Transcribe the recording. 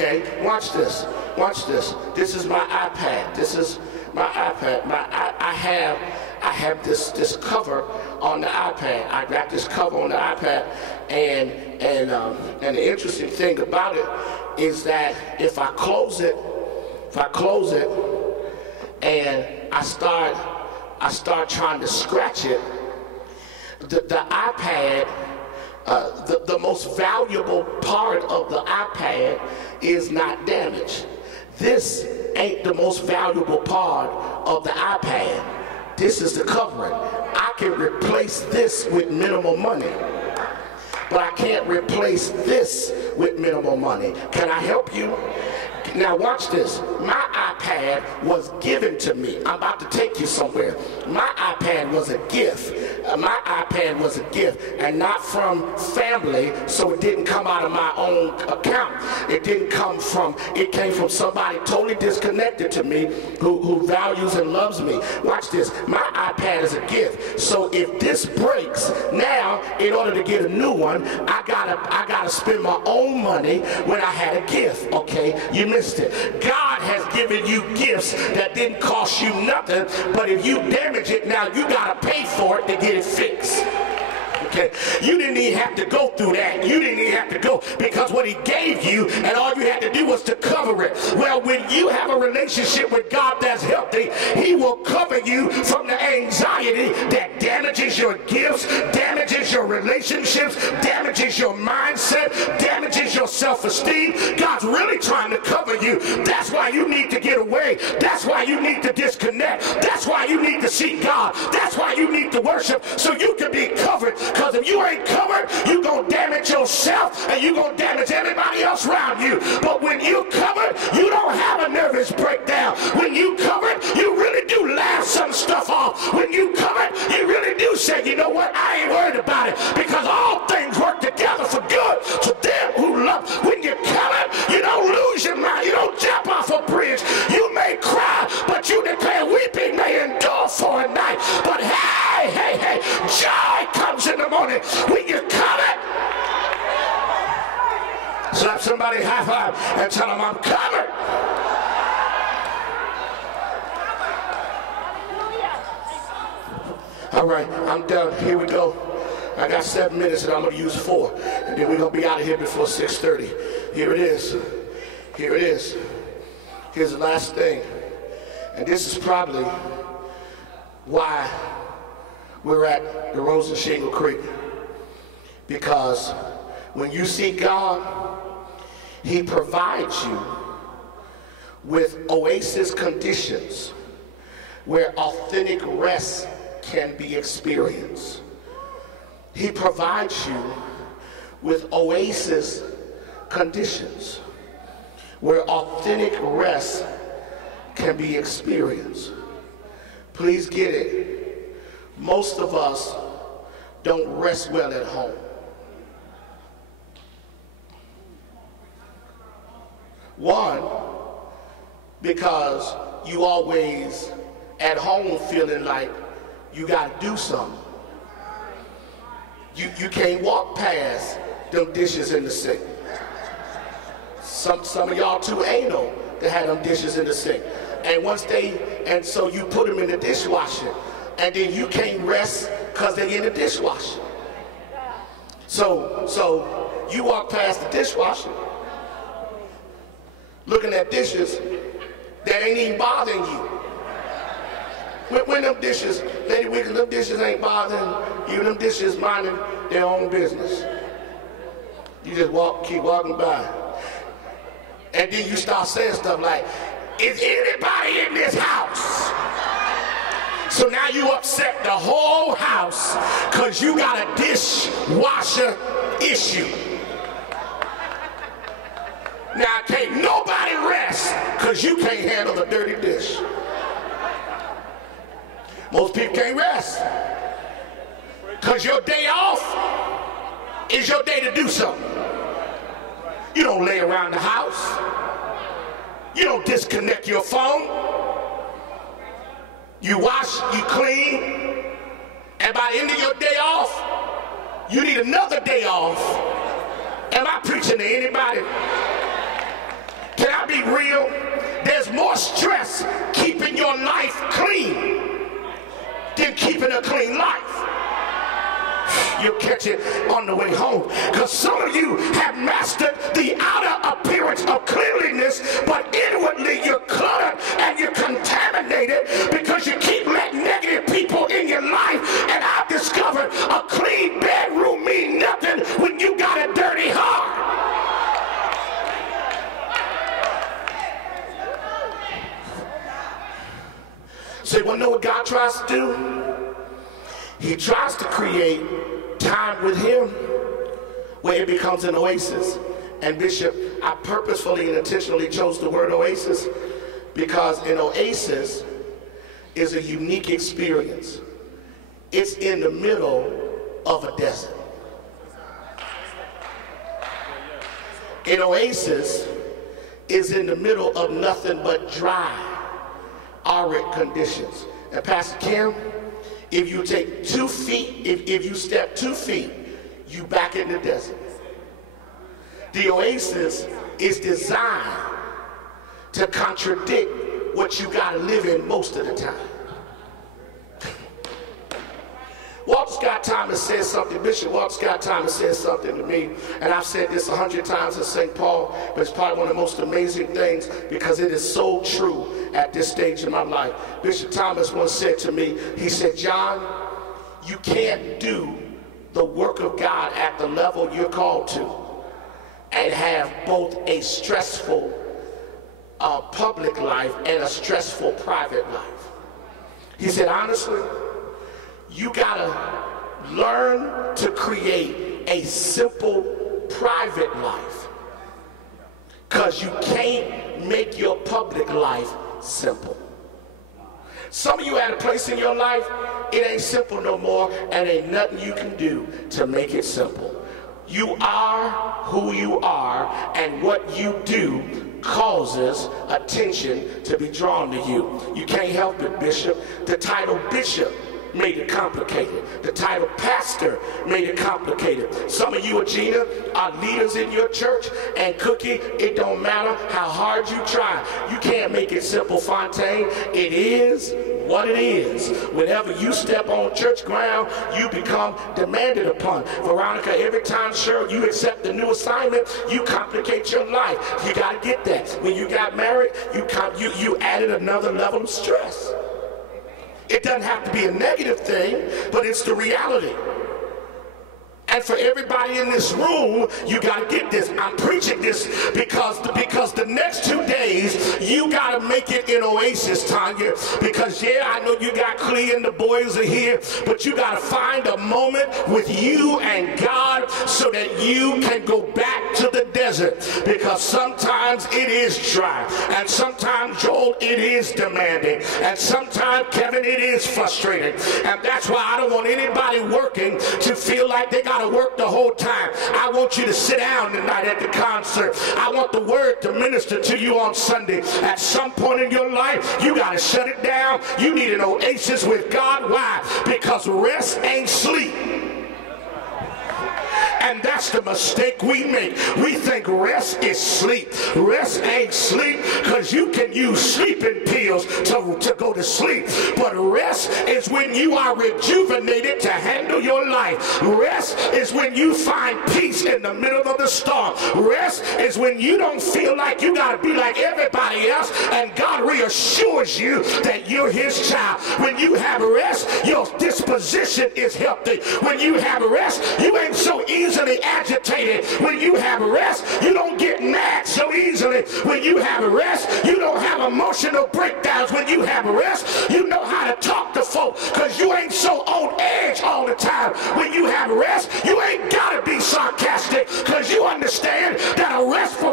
Okay, watch this. Watch this. This is my iPad. This is my iPad. I have this cover on the iPad. I got this cover on the iPad, and the interesting thing about it is that if I close it, and I start trying to scratch it, the iPad, the most valuable part of the iPad is not damaged. This ain't the most valuable part of the iPad. This is the covering. I can replace this with minimal money, but I can't replace this with minimal money. Can I help you? Now watch this. My iPad was given to me. I'm about to take you somewhere. My iPad was a gift. My iPad was a gift, and not from family, so it didn't come out of my own account. It didn't come from, it came from somebody totally disconnected to me who values and loves me. Watch this. My iPad is a gift. So if this breaks, now in order to get a new one, I gotta spend my own money when I had a gift. Okay, you missed it. God has given you gifts that didn't cost you nothing, but if you damage it, now you gotta pay for it to get it fixed. Okay, you didn't even have to go through that. You didn't even have to go, because what he gave you, and all you had to do was to cover it. Well, when you have a relationship with God that's healthy, he will cover you from the anxiety that damages your gifts, damages your relationships, damages your mindset, damages your self-esteem. God's really trying to cover you. That's why you need to get away. That's why you need to disconnect. That's why you need to seek God. That's why you need to worship, so you can be covered. Because if you ain't covered, you're going to damage yourself, and you're going to damage everybody else around you. But when you covered, you don't have a nervous breakdown. When you covered, you really do laugh some stuff off. When you covered, you really do say, you know what, I ain't worried about it, because all things work together for good to them who love. When you're covered, you don't lose your mind. You don't jump off a bridge. You may cry, but you declare weeping may endure for a night. But hey, hey, hey, joy comes in the morning when you're covered. Slap somebody high five and tell them, I'm covered. All right, I'm done. Here we go. I got 7 minutes and I'm going to use 4. And then we're going to be out of here before 6:30. Here it is. Here it is. Here's the last thing. And this is probably why we're at the Rosen Shingle Creek. Because when you see God, he provides you with oasis conditions where authentic rest can be experienced. He provides you with oasis conditions where authentic rest can be experienced. Please get it. Most of us don't rest well at home. One, because you always at home feeling like you got to do something. You can't walk past them dishes in the sink. Some of y'all too anal to have them dishes in the sink. And so you put them in the dishwasher, and then you can't rest because they're in the dishwasher. So you walk past the dishwasher, looking at dishes that ain't even bothering you. When them dishes, Lady Wiggins, them dishes ain't bothering you, them dishes minding their own business. You just keep walking by. And then you start saying stuff like, is anybody in this house? So now you upset the whole house because you got a dishwasher issue. Now can't nobody rest because you can't handle a dirty dish. Most people can't rest because your day off is your day to do something. You don't lay around the house. You don't disconnect your phone. You wash, you clean, and by the end of your day off, you need another day off. Am I preaching to anybody? stress keeping your life clean than keeping a clean life. You'll catch it on the way home, because some of you have mastered the outer appearance of cleanliness, but inwardly you're cluttered and you're contaminated because you keep letting negative people in your life. And I've discovered a clean bedroom means nothing when you got a dirty heart. So you want to know what God tries to do? He tries to create time with him where it becomes an oasis. And Bishop, I purposefully and intentionally chose the word oasis because an oasis is a unique experience. It's in the middle of a desert. An oasis is in the middle of nothing but dry, arid conditions. And Pastor Kim, if you take 2 feet, if you step 2 feet, you back in the desert. The oasis is designed to contradict what you got to live in most of the time. Walter Scott Thomas said something, Bishop Walter Scott Thomas said something to me, and I've said this 100 times in St. Paul, but it's probably one of the most amazing things because it is so true at this stage in my life. Bishop Thomas once said to me, he said, John, you can't do the work of God at the level you're called to and have both a stressful public life and a stressful private life. He said, honestly, you gotta learn to create a simple private life, because you can't make your public life simple. Some of you at a place in your life, it ain't simple no more, and ain't nothing you can do to make it simple. You are who you are, and what you do causes attention to be drawn to you. You can't help it, Bishop. The title Bishop made it complicated. The title pastor made it complicated. Some of you, Regina, are leaders in your church, and Cookie, it don't matter how hard you try. You can't make it simple, Fontaine. It is what it is. Whenever you step on church ground, you become demanded upon. Veronica, every time, Cheryl, you accept a new assignment, you complicate your life. You got to get that. When you got married, you added another level of stress. It doesn't have to be a negative thing, but it's the reality. And for everybody in this room, you got to get this. I'm preaching this because the next 2 days, you got to make it an oasis, Tanya. Because, yeah, I know you got Clea and the boys are here, but you got to find a moment with you and God so that you can go back to the desert. Because sometimes it is dry. And sometimes, Joel, it is demanding. And sometimes, Kevin, it is frustrating. And that's why I don't want anybody working to feel like they got to work the whole time. I want you to sit down tonight at the concert. I want the word to minister to you on Sunday. At some point in your life, you got to shut it down. You need an oasis with God. Why? Because rest ain't sleep. And that's the mistake we make. We think rest is sleep. Rest ain't sleep, because you can use sleeping pills to go to sleep. But rest is when you are rejuvenated to handle your life. Rest is when you find peace in the middle of the storm. Rest is when you don't feel like you got to be like everybody else, and God reassures you that you're his child. When you have rest, your disposition is healthy. When you have rest, you ain't so easily agitated. When you have rest, you don't get mad so easily. When you have rest, you don't have emotional breakdowns. When you have rest, you know how to talk to folk, because you ain't so on edge all the time. When you have rest, you ain't got to be sarcastic, because you understand that a restful